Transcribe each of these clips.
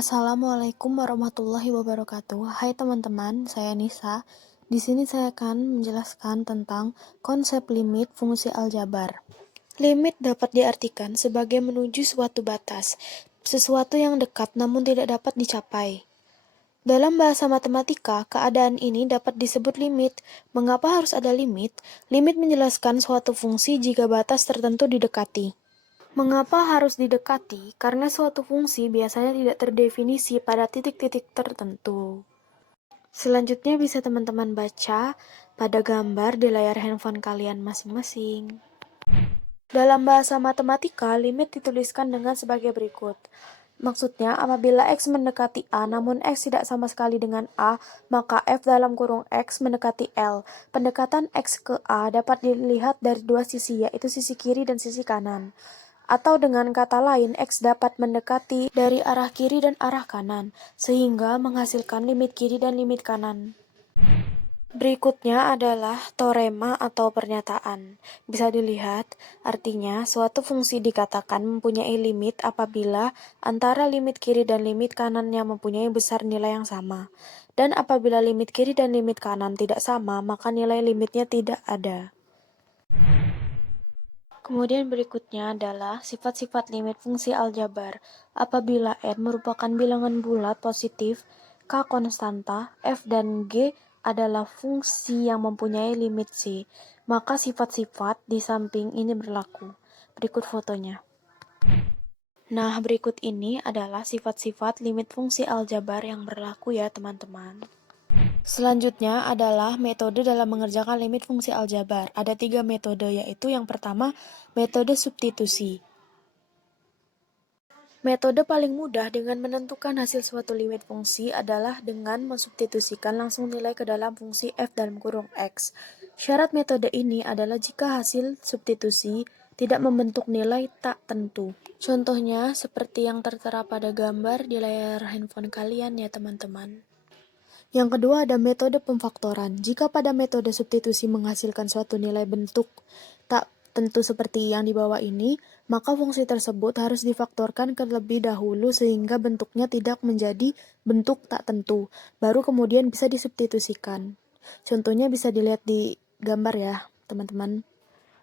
Assalamualaikum warahmatullahi wabarakatuh. Hai teman-teman, saya Nisa. Di sini saya akan menjelaskan tentang konsep limit fungsi aljabar. Limit dapat diartikan sebagai menuju suatu batas, sesuatu yang dekat namun tidak dapat dicapai. Dalam bahasa matematika, keadaan ini dapat disebut limit. Mengapa harus ada limit? Limit menjelaskan suatu fungsi jika batas tertentu didekati. Mengapa harus didekati? Karena suatu fungsi biasanya tidak terdefinisi pada titik-titik tertentu. Selanjutnya bisa teman-teman baca pada gambar di layar handphone kalian masing-masing. Dalam bahasa matematika, limit dituliskan dengan sebagai berikut. Maksudnya, apabila X mendekati A namun X tidak sama sekali dengan A, maka F dalam kurung X mendekati L. Pendekatan X ke A dapat dilihat dari dua sisi, yaitu sisi kiri dan sisi kanan. Atau dengan kata lain, X dapat mendekati dari arah kiri dan arah kanan, sehingga menghasilkan limit kiri dan limit kanan. Berikutnya adalah teorema atau pernyataan. Bisa dilihat, artinya suatu fungsi dikatakan mempunyai limit apabila antara limit kiri dan limit kanannya mempunyai besar nilai yang sama. Dan apabila limit kiri dan limit kanan tidak sama, maka nilai limitnya tidak ada. Kemudian berikutnya adalah sifat-sifat limit fungsi aljabar. Apabila n merupakan bilangan bulat positif, k konstanta, f dan g adalah fungsi yang mempunyai limit c, maka sifat-sifat di samping ini berlaku. Berikut fotonya. Nah, berikut ini adalah sifat-sifat limit fungsi aljabar yang berlaku ya, teman-teman. Selanjutnya adalah metode dalam mengerjakan limit fungsi aljabar. Ada 3 metode, yaitu yang pertama, metode substitusi. Metode paling mudah dengan menentukan hasil suatu limit fungsi adalah dengan mensubstitusikan langsung nilai ke dalam fungsi f dalam kurung x. Syarat metode ini adalah jika hasil substitusi tidak membentuk nilai tak tentu. Contohnya seperti yang tertera pada gambar di layar handphone kalian ya teman-teman. Yang kedua ada metode pemfaktoran. Jika pada metode substitusi menghasilkan suatu nilai bentuk tak tentu seperti yang di bawah ini, maka fungsi tersebut harus difaktorkan terlebih dahulu sehingga bentuknya tidak menjadi bentuk tak tentu, baru kemudian bisa disubstitusikan. Contohnya bisa dilihat di gambar ya, teman-teman.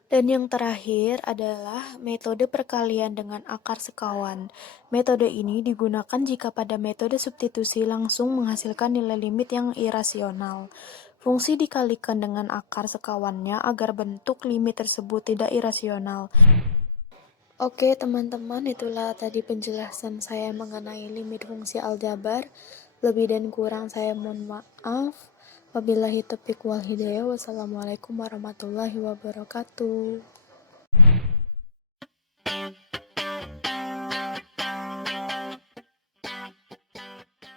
Dan yang terakhir adalah metode perkalian dengan akar sekawan. Metode ini digunakan jika pada metode substitusi langsung menghasilkan nilai limit yang irasional. Fungsi dikalikan dengan akar sekawannya agar bentuk limit tersebut tidak irasional. Oke teman-teman, itulah tadi penjelasan saya mengenai limit fungsi aljabar. Lebih dan kurang saya mohon maaf. Wabillahi taufiq wal hidayah. Wassalamualaikum warahmatullahi wabarakatuh.